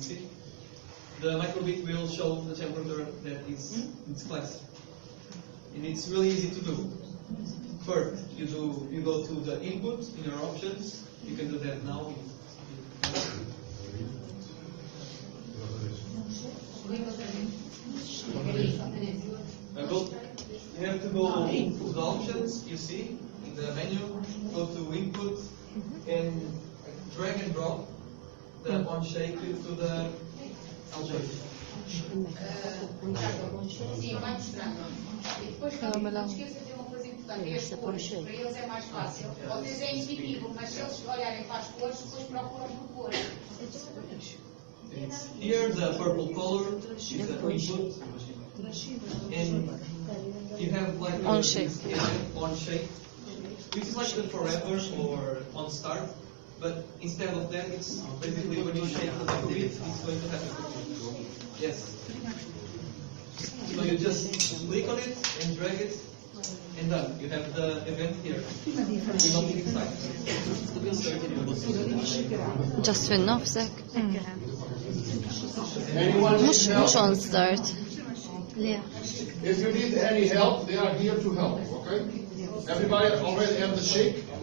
can see. The microbit will show the temperature that is in its class. And it's really easy to do. First, you go to the input in your options. You can do that now. You have to go to the options you see in the menu, go to input and drag and drop the on shake to the output. Sim, vai mostrando. E depois não esqueça de uma coisa importante, as cores. Para eles é mais fácil. Vocês é intuitivo, mas se eles olharem para as cores, depois procuram por cores. Here the purple color is the input, and you have like On shake. On shake, which is like the forever or on start, but instead of that, it's basically when you shake the microbit, it's going to happen. Yes. So you just click on it and drag it, and done. You have the event here. Nothing inside. Just with نفسك مش on start. If you need any help, they are here to help, okay? Everybody already have the shake?